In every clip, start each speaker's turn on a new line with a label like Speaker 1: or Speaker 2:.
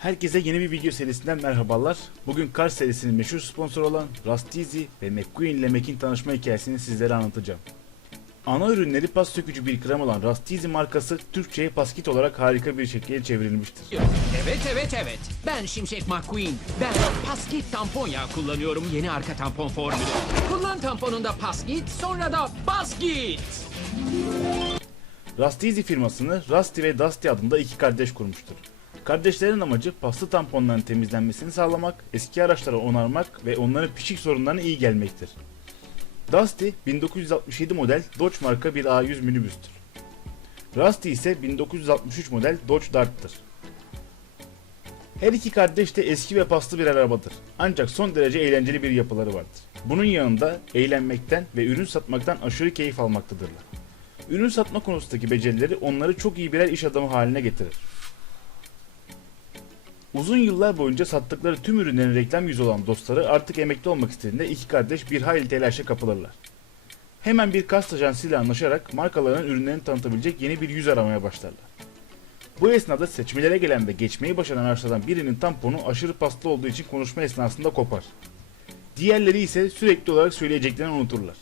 Speaker 1: Herkese yeni bir video serisinden merhabalar. Bugün Cars serisinin meşhur sponsoru olan Rastizi ve McQueen ile Mac'in tanışma hikayesini sizlere anlatacağım. Ana ürünleri pas sökücü bir krem olan Rastizi markası Türkçe'ye paskit olarak harika bir şekilde çevrilmiştir.
Speaker 2: Evet evet evet. Ben Şimşek McQueen. Ben Paskit tampon yağı kullanıyorum yeni arka tampon formülü. Kullan tamponunda Paskit sonra da Baskit.
Speaker 1: Rastizi firmasını Rusty ve Dusty adında iki kardeş kurmuştur. Kardeşlerin amacı paslı tamponların temizlenmesini sağlamak, eski araçları onarmak ve onların pişik sorunlarına iyi gelmektir. Dusty 1967 model Dodge marka bir A100 minibüstür. Rusty ise 1963 model Dodge Dart'tır. Her iki kardeş de eski ve paslı bir arabadır. Ancak son derece eğlenceli bir yapıları vardır. Bunun yanında eğlenmekten ve ürün satmaktan aşırı keyif almaktadırlar. Ürün satma konusundaki becerileri onları çok iyi birer iş adamı haline getirir. Uzun yıllar boyunca sattıkları tüm ürünlerin reklam yüzü olan dostları artık emekli olmak istediğinde iki kardeş bir hayli telaşa kapılırlar. Hemen bir kast ajansıyla anlaşarak markaların ürünlerini tanıtabilecek yeni bir yüz aramaya başlarlar. Bu esnada seçmelere gelen ve geçmeyi başaran araçlardan birinin tamponu aşırı paslı olduğu için konuşma esnasında kopar. Diğerleri ise sürekli olarak söyleyeceklerini unuturlar.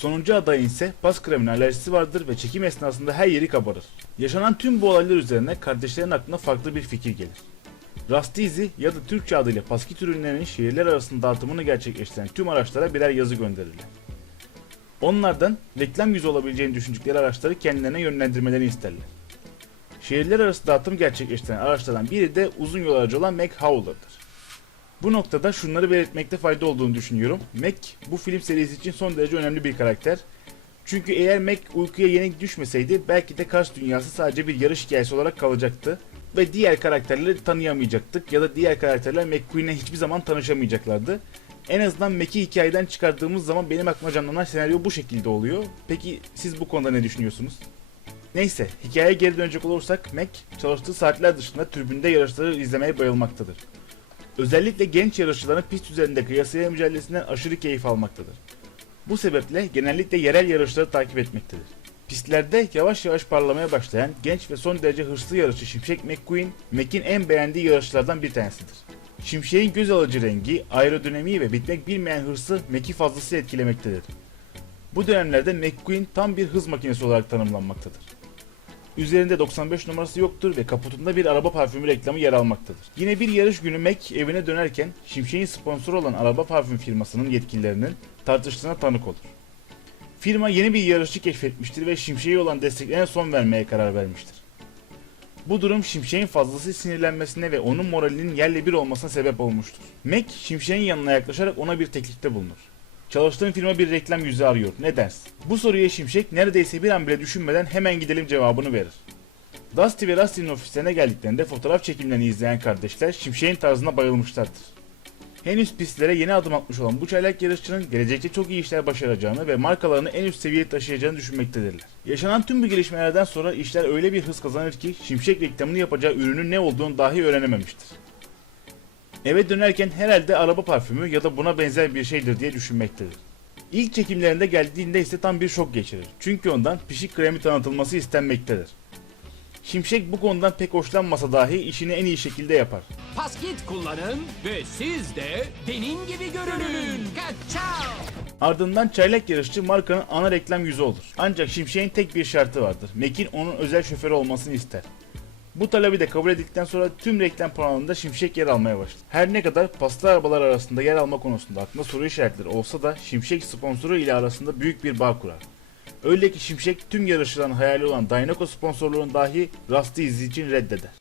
Speaker 1: Sonuncu adayın ise pas kremine alerjisi vardır ve çekim esnasında her yeri kabarır. Yaşanan tüm bu olaylar üzerine kardeşlerin aklına farklı bir fikir gelir. Rastizi ya da Türkçe adıyla paskit ürünlerinin şehirler arasında dağıtımını gerçekleştiren tüm araçlara birer yazı gönderirler. Onlardan reklam yüzü olabileceğini düşündükleri araçları kendilerine yönlendirmelerini isterler. Şehirler arası dağıtım gerçekleştiren araçlardan biri de uzun yol aracı olan Mac Howler'dır. Bu noktada şunları belirtmekte fayda olduğunu düşünüyorum. Mac bu film serisi için son derece önemli bir karakter. Çünkü eğer Mac uykuya yenik düşmeseydi belki de Cars dünyası sadece bir yarış hikayesi olarak kalacaktı. Ve diğer karakterleri tanıyamayacaktık ya da diğer karakterler McQueen'le hiçbir zaman tanışamayacaklardı. En azından Mac'i hikayeden çıkardığımız zaman benim aklıma canlanan senaryo bu şekilde oluyor. Peki siz bu konuda ne düşünüyorsunuz? Neyse, hikayeye geri dönecek olursak Mac çalıştığı saatler dışında türbünde yarışları izlemeye bayılmaktadır. Özellikle genç yarışçıların pist üzerinde kıyasıya mücadelesinden aşırı keyif almaktadır. Bu sebeple genellikle yerel yarışları takip etmektedir. Pistlerde yavaş yavaş parlamaya başlayan genç ve son derece hırslı yarışçı Şimşek McQueen, Mac'in en beğendiği yarışçılardan bir tanesidir. Şimşek'in göz alıcı rengi, aerodinamiği ve bitmek bilmeyen hırsı Mac'i fazlasıyla etkilemektedir. Bu dönemlerde McQueen tam bir hız makinesi olarak tanımlanmaktadır. Üzerinde 95 numarası yoktur ve kaputunda bir araba parfümü reklamı yer almaktadır. Yine bir yarış günü Mac evine dönerken Şimşek'in sponsoru olan araba parfüm firmasının yetkililerinin tartıştığına tanık olur. Firma yeni bir yarışçı keşfetmiştir ve Şimşek'e olan desteklerine son vermeye karar vermiştir. Bu durum Şimşek'in fazlası sinirlenmesine ve onun moralinin yerle bir olmasına sebep olmuştur. Mac, Şimşek'in yanına yaklaşarak ona bir teklifte bulunur. Çalıştığın firma bir reklam yüzü arıyor. Ne dersin? Bu soruya Şimşek neredeyse bir an bile düşünmeden hemen gidelim cevabını verir. Dusty ve Rusty'nin ofislerine geldiklerinde fotoğraf çekimlerini izleyen kardeşler Şimşek'in tarzına bayılmışlardır. Henüz pistlere yeni adım atmış olan bu çaylak yarışçının gelecekte çok iyi işler başaracağını ve markalarını en üst seviyeye taşıyacağını düşünmektedirler. Yaşanan tüm bu gelişmelerden sonra işler öyle bir hız kazanır ki Şimşek reklamını yapacağı ürünün ne olduğunu dahi öğrenememiştir. Eve dönerken herhalde araba parfümü ya da buna benzer bir şeydir diye düşünmektedir. İlk çekimlerinde geldiğinde ise tam bir şok geçirir. Çünkü ondan pişik kremi tanıtılması istenmektedir. Şimşek bu konudan pek hoşlanmasa dahi işini en iyi şekilde yapar.
Speaker 2: Paskit kullanın ve siz de benim gibi görünün. Kaçao.
Speaker 1: Ardından çaylak yarışçı markanın ana reklam yüzü olur. Ancak Şimşek'in tek bir şartı vardır. Mac'in onun özel şoförü olmasını ister. Bu talebi de kabul edildikten sonra tüm reklam panelinde Şimşek yer almaya başlar. Her ne kadar paslı arabalar arasında yer alma konusunda aklında soru işaretleri olsa da Şimşek sponsoru ile arasında büyük bir bağ kurar. Öyle ki Şimşek tüm yarışçıların hayali olan Dynaco sponsorluğunu dahi Rusty izi için reddeder.